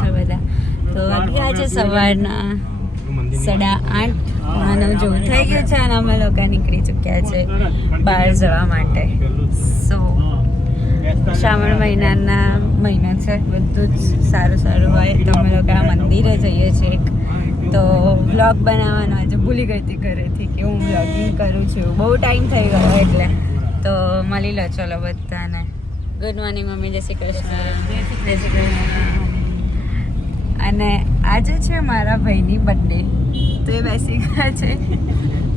છો બધા? તો વાગ્યા છે સવારના 8:30 9 જેવું થઈ ગયું છે અને અમે લોકો નીકળી ચૂક્યા છે બહાર જવા માટે. સો શ્રાવણ મહિનો છે, બધું જ સારું હોય તો અમે લોકો આ મંદિરે જઈએ છીએ. તો વ્લોગ બનાવવાનો આજે ભૂલી ગઈ હતી ઘરેથી કે હું વ્લોગિંગ કરું છું, બહુ ટાઈમ થઈ ગયો એટલે. તો મળી લો ચલો બધાને. ગુડ મોર્નિંગ મમ્મી, જય શ્રી કૃષ્ણ. જય શ્રી કૃષ્ણ. અને આજે છે મારા ભાઈની બર્થડે, તો એ બેસી ગયા છે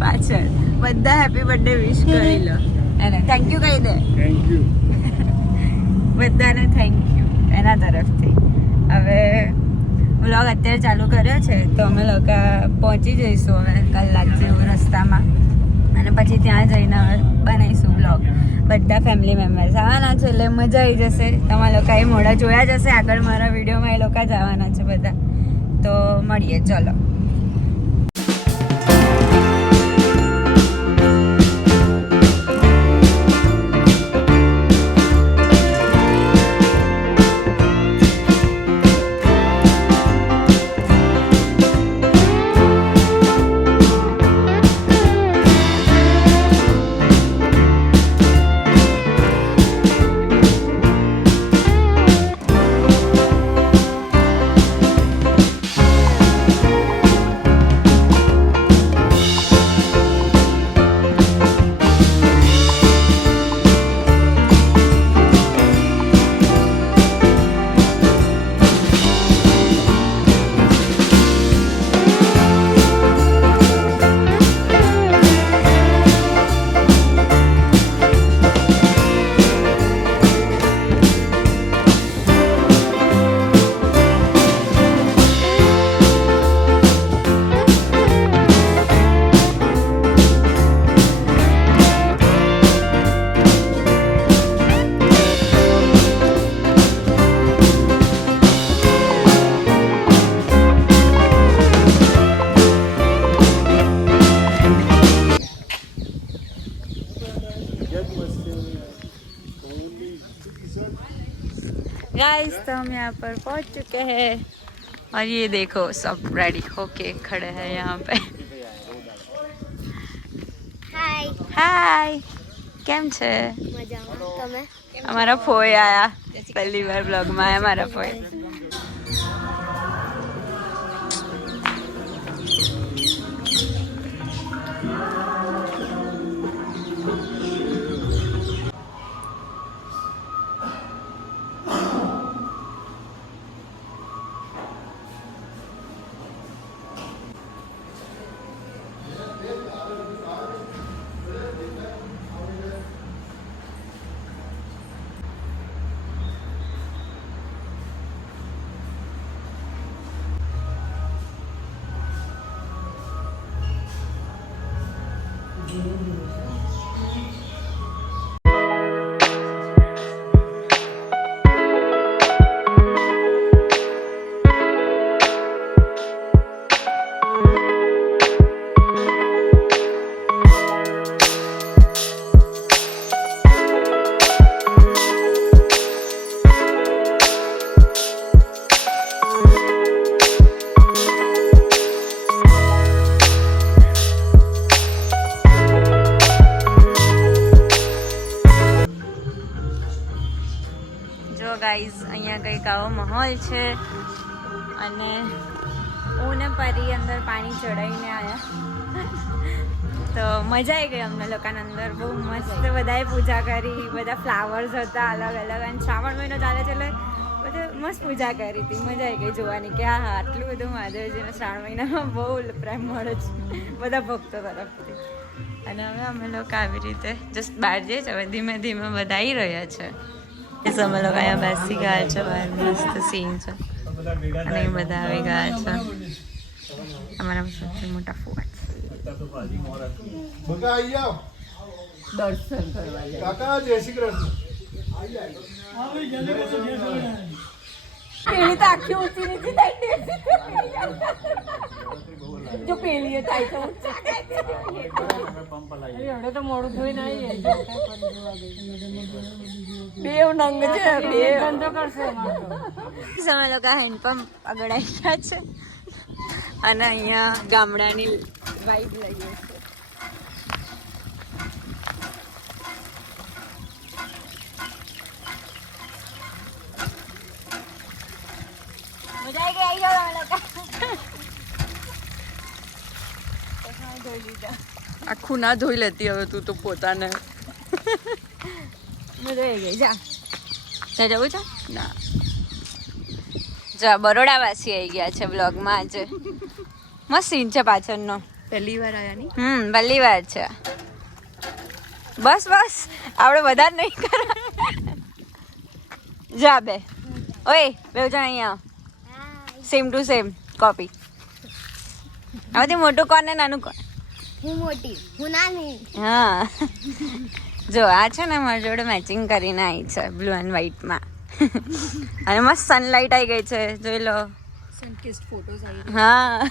પાછળ. બધા હેપી બર્થડે વિશ કરી લો અને થેન્ક યુ કહી દે. થેન્ક યુ બધાને, થેન્ક યુ એના તરફથી. હવે વ્લોગ અત્યારે ચાલુ કર્યો છે તો અમે લોકો પહોંચી જઈશું હવે કલાક જેવું રસ્તામાં, અને પછી ત્યાં જઈને બનાવીશું વ્લોગ. બધા ફેમિલી મેમ્બર્સ આવવાના છે એટલે મજા આવી જશે. તમારા લોકો એ મોડા જોયા જશે આગળ મારા વિડીયોમાં, એ લોકો જ આવવાના છે બધા. તો મળીએ ચલો. गाइस तो हम यहाँ पर पहुँच चुके हैं और ये देखो सब रेडी होके खड़े हैं यहाँ पे. हाय हाय, કેમ છે? મજામાં. તમે? અમારા ફોઈ આયા, પહેલી વાર બ્લોગમાં આયા મારા ફોઈ. ગાઈઝ અહીંયા કંઈક આવો માહોલ છે અને હું ને પરી અંદર પાણી ચડાવીને આવ્યા તો મજા આવી ગઈ અમને લોકોને અંદર. બહુ મસ્ત બધાએ પૂજા કરી, બધા ફ્લાવર્સ હતા અલગ અલગ, અને શ્રાવણ મહિનો ચાલે છે એટલે બધે મસ્ત પૂજા કરી હતી. મજા આવી ગઈ જોવાની કે હા આટલું બધું મહાદેવજીને શ્રાવણ મહિનામાં બહુ પ્રેમ મળે છે બધા ભક્તો તરફથી. અને હવે અમે લોકો આવી રીતે જસ્ટ બહાર જઈએ છીએ. હવે ધીમે ધીમે બધા આવી રહ્યા છે. અમે લોકો અહીંયા બેસી ગયા છે, બહાર મસ્ત સીન છે અને એ બધા આવી ગયા છે. અમારા સૌથી મોટા ફોટ દર્શન કરવા. કાકા જય શ્રી કૃષ્ણ. પેલી તો આખી ઊંચી નીચી થાય જો પેલી એ થાય તો એવડે તો મોડું ધોઈને આવીએ બેવ નંગ છે બે ધંધો કરશે અમે લોકો હેન્ડપંપ આગળ આવી ગયા છે અને અહીંયા ગામડાની વાઇબ લઈએ છે. મજા આવી ગઈ અમે લોકો આખું ના ધોઈ લેતી હવે તું તો પોતાને મજા આવી ગઈ જા જવું છે ના જા બરોડા વાસી આવી ગયા છે બ્લોગમાં આજે મસ્ત સીન છે પાછળનો પહેલી વાર આવ્યા ની પહેલી વાર છે બસ બસ આપણે બધા નહીં કરા જા બે ઓય બે જણ અહીંયા સેમ ટુ સેમ કોપી આમાંથી મોટું કોણ ને નાનું કોણ હું મોટી હું નાની હા જો આ છે ને મારી જોડે મેચિંગ કરીને આવી છે બ્લુ એન્ડ વ્હાઈટમાં અને મસ્ત સનલાઇટ આવી ગઈ છે જોઈ લો હા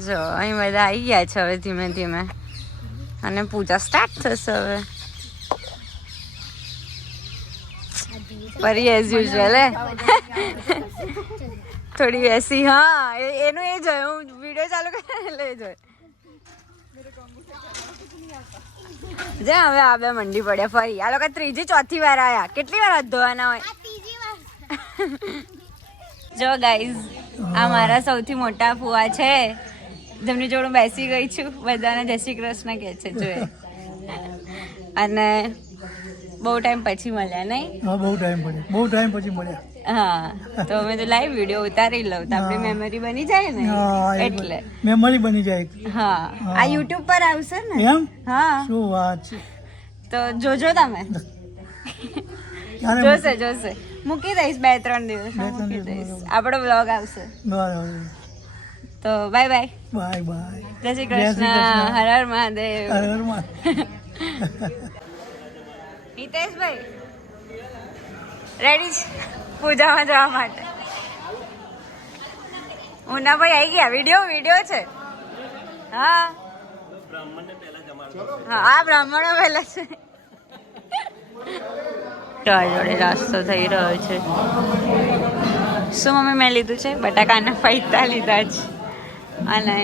જો અહીં બધા આવી ગયા છે હવે ધીમે ધીમે અને પૂજા સ્ટાર્ટ થશે હવે પરી એઝ યુઝ્યુઅલ થોડી એસી હા એનું એ જોયું હું વિડીયો ચાલુ કરે એટલે એ જોયું જે હવે આ બે મંડી પડ્યા ફરી આ લોકો ત્રીજી ચોથી વાર આયા કેટલી વાર હાથ ધોવાના હોય જો ગાઈઝ આ મારા સૌથી મોટા ફુવા છે જેમની જોડે બેસી ગઈ છું બધાને જય શ્રી કૃષ્ણ કહે છે જોએ અને બહુ ટાઈમ પછી મળ્યા નહીં બહુ ટાઈમ પછી મળ્યા હા તો અમે તો લાઈવ વિડીયો ઉતારી લઉં તો આપણી મેમરી બની જાય ને એટલે મેમરી બની જાય હા આ યુટ્યુબ પર આવશે ને એમ હા શું વાત છે તો જોજો તમે જોશે મૂકી દઈશ 2-3 દિવસ મૂકી દઈશ આપણો બ્લોગ આવશે તો બાય બાય બાય જય શ્રી કૃષ્ણ હર હર મહાદેવ હિતેશભાઈ રેડી છે પૂજામાં જવા માટે ઉનાભાઈ આવી ગયા વિડીયો છે હા આ બ્રાહ્મણો પહેલા છે જોડે નાસ્તો થઈ રહ્યો છે શું મમ્મી મેં લીધું છે બટાકાના ફૈતા લીધા છે અને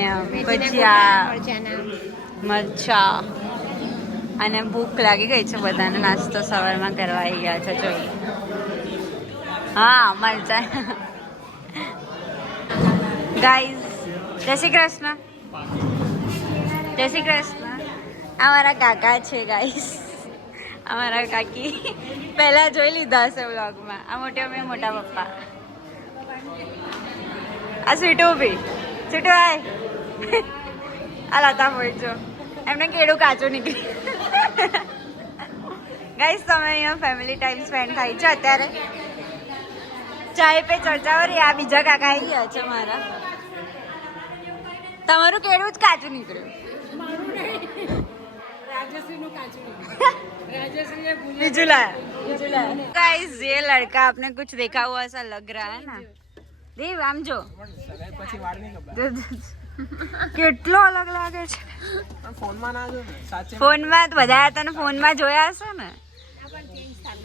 ભજીયા મરચા અને ભૂખ લાગી ગઈ છે બધાને નાસ્તો સવારમાં કરવા આવી ગયા છે જોઈએ હા મરચા ગાઈઝ જય શ્રી કૃષ્ણ જય શ્રી કૃષ્ણ અમારા કાકા છે ગાઈઝ અમારા કાકી પહેલા જોઈ લીધા હશે વ્લોગમાં આ મોટા પપ્પા આ સ્વીટુ બી સ્વીટુ હાય આ લતા બોલજો એમને કેળું કાચું નીકળી ગાઈઝ તમે અહીંયા ફેમિલી ટાઈમ સ્પેન્ડ થાય છે અત્યારે ચાય પે ચર્ચા કરી આ બીજા કાકા આવી ગયા છે મારા તમારું કેળું જ કાચું નીકળ્યું બીજું लाया गाइस ये लड़का आपने कुछ देखा हुआ ऐसा लग रहा है ना देव आम जो કેટલો અલગ લાગે છે ફોનમાં બધા તને ફોનમાં જોયા હશે ને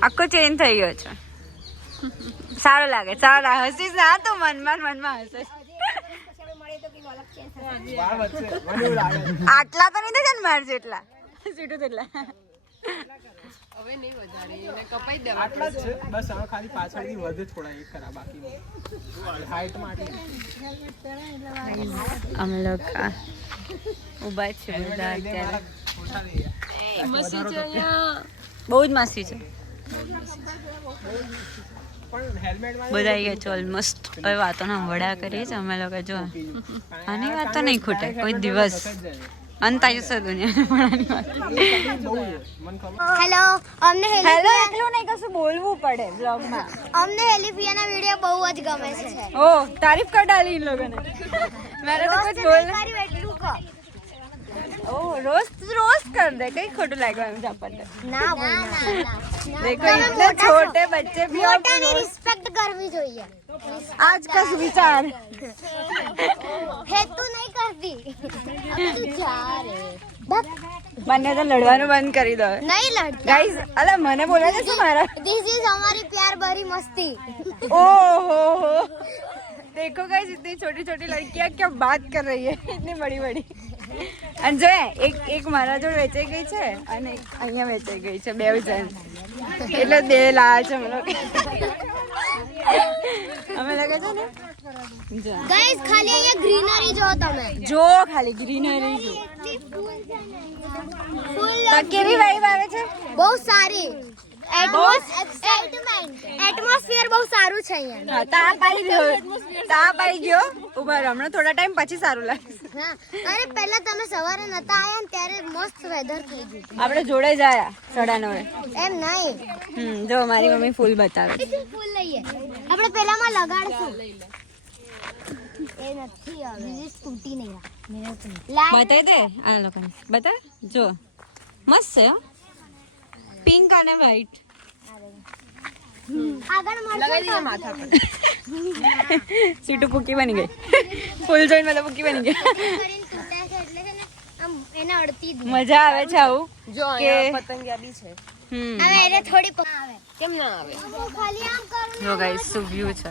આખો ચેન્જ થઈ ગયો છે સારું લાગે હસીશ ના તો મનમાં હશે આટલા તો નહીં થાય ને માર જેટલા સીટું તેટલા હવે નહીં વધારે એને કપાઈ દેવા આટલા જ છે બસ હવે ખાલી પાછળથી વધે થોડા એક કરા બાકી હાઈટ માટે અમે લોકો ઊભા છે બધા અત્યારે મસ્તી છે અહીંયા બહુ જ મસ્તી છે બધા અહીંયા છે ઓલમોસ્ટ હવે વાતો ના વડા કરીએ છીએ અમે લોકો જો આની વાત તો નહીં ખૂટે કોઈ દિવસ અંત આવી જશે દુનિયાની હેલો અમને હેલો એટલું નહીં કશું બોલવું પડે બ્લોગમાં અમને હેલીફિયાના વિડિયો બહુ જ ગમે છે ઓ તારીફ કર ડાલી इन लोगों ने मैंने तो कुछ बोल એટલું કહો ઓહ રોસ્ટ કર દે કઈ ખોટું લાગ્યું એમ આપણને ના ના देखो इतने छोटे बच्चे भी आप મોટાની રિસ્પેક્ટ કરવી જોઈએ आज का विचार હે તું નહીં કરતી अब તું જા રે બસ મને તો લડવાનું બંધ કરી દો નહીં લડતા ગાઈસ અલા મને બોલે છે શું મારા दिस इज हमारी प्यार भरी मस्ती ओहो देखो गाइस इतनी छोटी छोटी लड़कियां क्या बात कर रही है इतनी बड़ी बड़ी અને જો એક મારા જોડે વેચાઈ ગઈ છે અને એક અહીંયા વેચાઈ ગઈ છે બે જણ એટલે બે લાયા છે અમે લોકો છે ને જો गाइस खाली અહીંયા ગ્રીનરી જો તમે જો ખાલી ગ્રીનરી જો ફૂલ તો કેવી વાઈબ આવે છે બહુ સારી એટમોસ્ફિયર બહુ સારું છે અહીંયા હા તાપ આવી ગયો ઉભા રહો હમણાં થોડા ટાઈમ પછી સારું લાગશે હા અરે પહેલા તમે સવારે નતા આયા ને ત્યારે મસ્ત વેધર થઈ ગયું આપણે જોડે જ આયા 9:30 એમ નહીં જો મારી મમ્મી ફૂલ બતાવે ફૂલ લઈએ આપણે પહેલામાં લગાડશું એ નથી હવે બીજી તૂટી નહીં બતાવી દે આ લોકોને બતા જો મસ્ત છે પિંક અને વ્હાઈટ આગળ લગાવી દઈએ માથા પર સીટુ પૂકી બની ગઈ ફૂલ જોઈને મને પૂકી બની ગઈ કરીને તૂટ્યા છે એટલે છે ને આમ એને અડતી જ નહીં. મજા આવે છે આવું જો અહીંયા પતંગિયા બી છે હવે એને થોડી આવે કેમ ના આવે ખાલી આમ કરું જો ગાઈસ શું વ્યૂ છે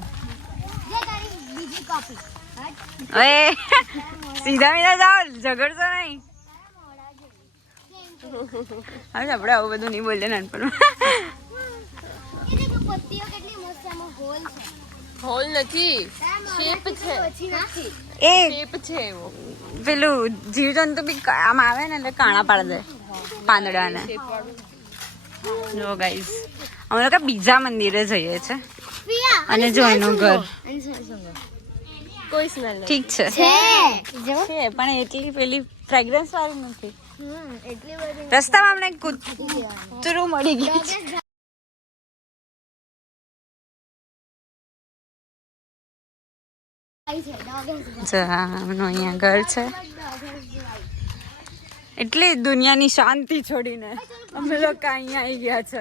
જે તારી બીજી કોપી ઓએ સીધા મીધા જાઓ ઝઘડશો નહીં હવે આપણે આવું બધું નહીં બોલીએ નાનપણમાં એ દેખો પત્તીઓ કેટલી મસ્ત છે આમાં હોલ છે હોલ નથી શેપ છે પછી નથી એ શેપ છે એવો પેલું જીવજંતુ બી આમ આવે ને એટલે કાણા પાડી દે પાંદડાને જો ગાઈસ અમે લોકો બીજા મંદિરે જઈએ છે પિયા અને જો એનું ઘર કોઈ સ્મેલ નથી ઠીક છે છે જો છે પણ એટલી પેલી ફ્રેગ્રન્સ વાળી નથી એટલી બધી રસ્તામાં અમને કૂતરું મળી ગયું છે જો આ આમનું અહીંયા ઘર છે એટલી દુનિયાની શાંતિ છોડીને અમે લોકો અહીંયા આવી ગયા છે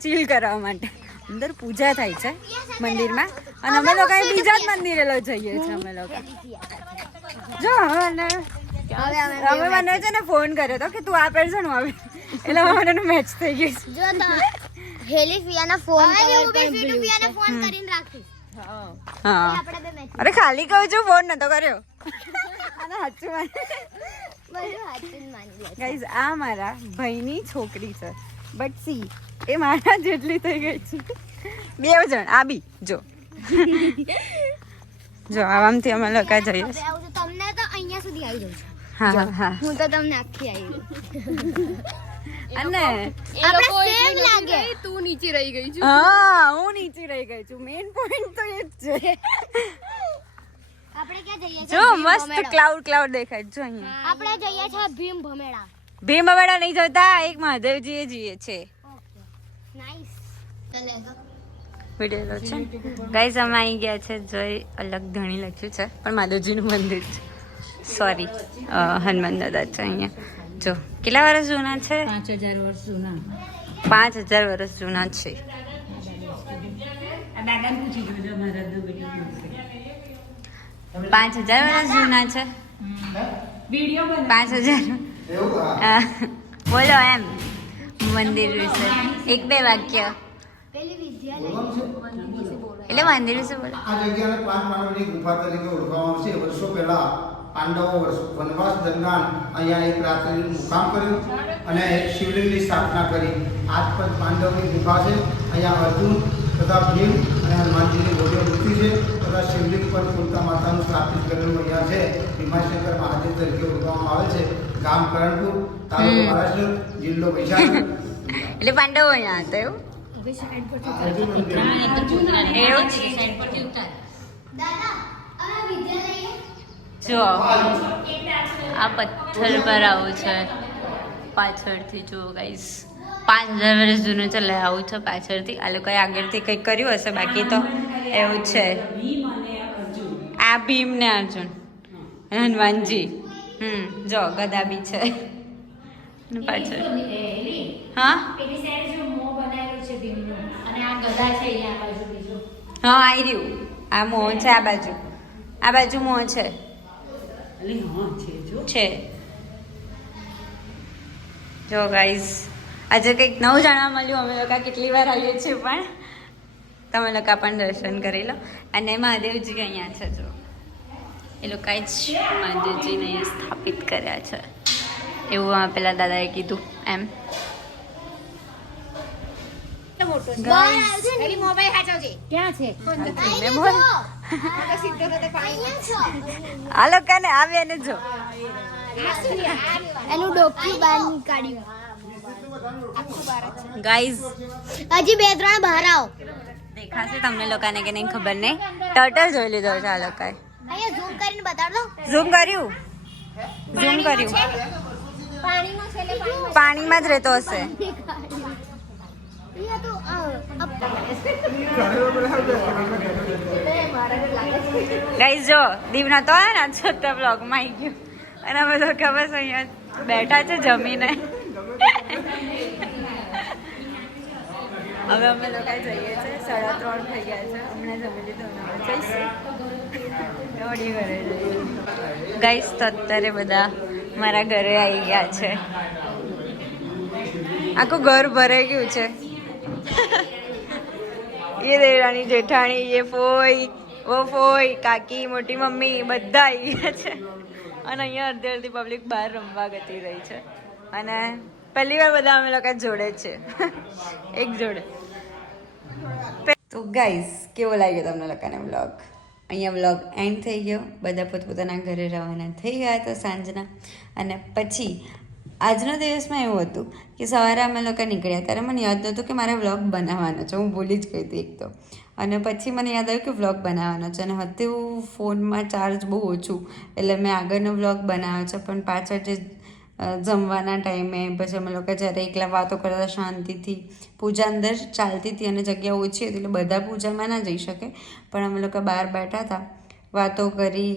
ચીલ કરવા માટે અંદર પૂજા થાય છે મંદિરમાં અને અમે લોકો બીજા જ મંદિરે જઈએ છીએ અમે લોકો જો હવે મને છે ને ફોન કર્યો હતો કે તું આ પહેરજો ને આવે એટલે મને મેચ થઈ ગઈ છે જો તો હેલી ફિયાના ફોન ફિયાના ફોન કરીને રાખી હા આપણે બે મેચ અરે ખાલી કહું છું ફોન નતો કર્યો અને સાચું બધું હાથથી માની લે ગાઈઝ આ મારા ભાઈની છોકરી છે બટ સી એ મારા જેટલી થઈ ગઈ છે બે જણ આ બી જો જો આરામથી અમે લોકો જઈએ છીએ. હવે આવું તો તમને તો અહીંયા સુધી આવી જવું છે હા હા હું તો તમને આખી આવી અને એ લોકો આપણે એટલી same નથી લાગે. ગઈ, તું નીચે રહી ગઈ છું હા હું નીચે રહી ગઈ છું મેઇન પોઈન્ટ તો એ જ છે આપણે ક્યાં જઈએ જો મસ્ત ક્લાઉડ દેખાય છે. જો અહીંયા આપણે જઈએ છીએ ભીમ ભમેડા ભીમવાડા નહીં જતા એક મહાદેવજીએ જઈએ છે નાઈસ ચલે વિડીયો છે ગાઈઝ અમે આવી ગયા છે જોઈ અલગ ધણી લખ્યું છે પણ મહાદેવજીનું મંદિર છે સોરી હનુમાન દાદા છે અહીંયા જો કેટલા વર્ષ જૂના છે 5000 વર્ષ જૂના 5000 વર્ષ જૂના છે આ દાદાને પૂછી જોજો મારા દો વિડીયો 5000 વર્ષ જૂના છે વિડીયો 5000 બોલો એમ મંદિર વિશે એક બે વાક્ય પેલી વિદ્યા એટલે મંદિર વિશે બોલો આ જગ્યાને પાંચ પાંડવોની ગુફા તરીકે ઓળખવામાં આવશે વર્ષો પહેલા પાંડવો વનવાસ દરમિયાન અહીંયા એક રાત્રિનું મુકામ કર્યું અને એક શિવલિંગની સ્થાપના કરી આજ પણ પાંડવોની ગુફા છે અહીંયા અર્જુન તથા ભીમ અને હનુમાનજીની ગોળીઓ મૂકી છે તથા શિવલિંગ પર કુલતા માતાનું સ્થાપિત કરેલું અહીંયા છે ભીમાશંકર મહાદેવ તરીકે ઓળખવામાં આવે છે ગામ કરણપુર તાલુકો મહારાષ્ટ્ર જિલ્લો વૈશાલી એટલે પાંડવો અહીંયા હતા એવું એવું છે દાદા આ વિદ્યા લઈએ જો આ પથ્થર પર આવું છે પાછળથી જો ગાઈસ 5000 વર્ષ જૂનું છે એટલે આવું છે પાછળથી આ લોકોએ આગળથી કંઈક કર્યું હશે બાકી તો એવું છે આ ભીમ ને અર્જુન અને હનુમાનજી જો ગદા બી છે અને પાછળ હા પેલી સાઈડ જો મોં બનાવેલું છે ભીમનું અને આ ગધા છે અહીંયા આ બાજુ બીજું. હા આવી રહ્યું આ મોં છે આ બાજુ મોં છે અલી હા છે જો. છે જો ગાઈઝ આજે કંઈક નવું જાણવા મળ્યું. અમે લોકો કેટલી વાર આવીએ છીએ પણ તમે લોકો પણ દર્શન કરી લો. અને મહાદેવજી અહીંયા છે જો એ લોકોએ જ મહાદેવજીને અહીંયા સ્થાપિત કર્યા છે એવું આ પેલા દાદાએ કીધું એમ. ક્યાં છે મેં બોલ આ લોકોને આવે ને જો એનું ડોક્યું બહાર નીકાળ્યું. ગાઈઝ હજી 2-3 બહાર આવો. દેખાશે તમને લોકોને કે નહીં ખબર નહીં. ટર્ટલ જોઈ લીધો છે આ લોકોએ. અહીંયા ઝૂમ કરીને બતાડ દો. ઝૂમ કર્યું પાણીમાં છે એટલે પાણીમાં જ રહેતો હશે. અહીંયા તો ગાઈઝ જો દીવ નતો આવ્યો ને છતાં બ્લોગમાં આવી ગયો અને અમે તો ખબર છે અહીંયા બેઠા છે જમીને. હવે અમે લોકો જઈએ છીએ 3:30 થઈ ગયા છે. હમણાં જમી લીધું અને હવે જઈશું ઓડી ઘરે જઈએ. ગાઈઝ તો અત્યારે બધા મારા ઘરે આવી ગયા છે. આખું ઘર ભરાઈ ગયું છે. એ દેરાણી જેઠાણી એ ફોઈ ઓ ફોઈ કાકી મોટી મમ્મી બધા આવી ગયા છે. અને અહીંયા અડધી પબ્લિક બહાર રમવા ગતી રહી છે. અને પહેલી વાર બધા અમે લોકો જોડે છે એક જોડે. તો ગાઈઝ કેવો લાગ્યો તમને લોકોને વ્લોગ? અહીંયા વ્લોગ એન્ડ થઈ ગયો. બધા પોતપોતાના ઘરે રવાના થઈ ગયા હતા સાંજના. અને પછી આજનો દિવસમાં એવું હતું કે સવારે અમે લોકો નીકળ્યા ત્યારે મને યાદ નહોતું કે મારે વ્લોગ બનાવવાનો છે. હું ભૂલી જ ગઈ હતી એક તો. અને પછી મને યાદ આવ્યું કે વ્લોગ બનાવવાનો છે. અને હતું ફોનમાં ચાર્જ બહુ ઓછું એટલે મેં આગળનો વ્લોગ બનાવ્યો છે. પણ પાછળ જે જમવાના ટાઈમે પછી અમે લોકો જ્યારે એકલા વાતો કરતા હતા શાંતિથી. પૂજા અંદર ચાલતી હતી અને જગ્યા ઓછી હતી એટલે બધા પૂજામાં ના જઈ શકે. પણ અમે લોકો બહાર બેઠા હતા, વાતો કરી,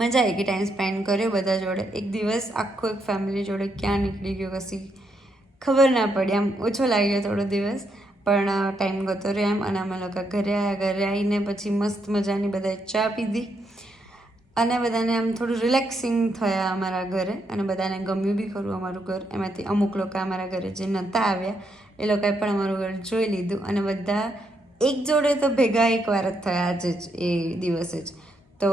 મજા આવી ગઈ, ટાઈમ સ્પેન્ડ કર્યો બધા જોડે. એક દિવસ આખો એક ફેમિલી જોડે ક્યાં નીકળી ગયો કશી ખબર ના પડી. આમ ઓછો લાગ્યો થોડો દિવસ પણ ટાઈમ ગતો રહ્યો એમ. અને અમે લોકો ઘરે આવ્યા. ઘરે આવીને પછી મસ્ત મજાની બધાએ ચા પીધી અને બધાને આમ થોડું રિલેક્સિંગ થયા અમારા ઘરે. અને બધાને ગમ્યું બી ખરું અમારું ઘર. એમાંથી અમુક લોકો અમારા ઘરે જે નહોતા આવ્યા એ લોકોએ પણ અમારું ઘર જોઈ લીધું. અને બધા એક જોડે તો ભેગા એકવાર જ થયા આજે જ એ દિવસે જ. તો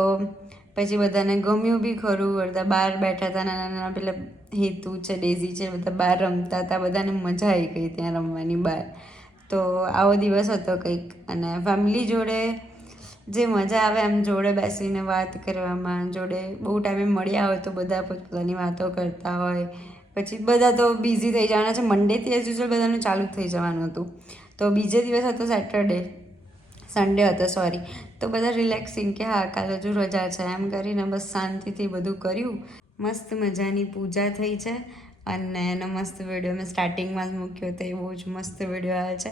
પછી બધાને ગમ્યું બી ખરું. બધા બહાર બેઠા હતા, નાના નાના પેલા હેતુ છે, ડેઝી છે, બધા બહાર રમતા હતા. બધાને મજા આવી ગઈ ત્યાં રમવાની બહાર. તો આવો દિવસ હતો કંઈક. અને ફેમિલી જોડે જે મજા આવે એમ જોડે બેસીને વાત કરવામાં, જોડે બહુ ટાઈમે મળ્યા હોય તો બધા પોતાની વાતો કરતા હોય. પછી બધા તો બિઝી થઈ જવાના છે. મંડેથી એઝ યુઝ્યુઅલ બધાનું ચાલુ થઈ જવાનું હતું. તો બીજે દિવસ હતો સન્ડે હતો સોરી. તો બધા રિલેક્સિંગ કે હા કાલે હજુ રજા છે એમ કરીને બસ શાંતિથી બધું કર્યું. મસ્ત મજાની પૂજા થઈ છે. અને એનો મસ્ત વિડીયો મેં સ્ટાર્ટિંગમાં જ મૂક્યો હતો. એ બહુ જ મસ્ત વિડીયો આવે છે.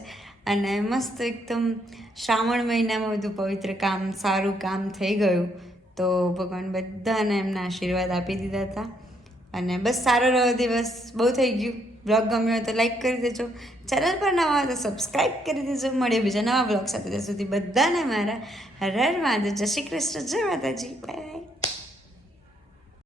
અને મસ્ત એકદમ શ્રાવણ મહિનામાં બધું પવિત્ર કામ, સારું કામ થઈ ગયું. તો ભગવાન બધાને એમના આશીર્વાદ આપી દીધા હતા. અને બસ સારો રહ્યો દિવસ. બહુ થઈ ગયું. બ્લોગ ગમ્યો હોય તો લાઈક કરી દેજો. ચેનલ પર નવા હોય તો સબસ્ક્રાઈબ કરી દેજો. મળીએ બીજા નવા બ્લોગ સાથે. ત્યાં સુધી બધાને મારા હર હર મહાદેવ, જય શ્રી કૃષ્ણ, જય માતાજી, બાય.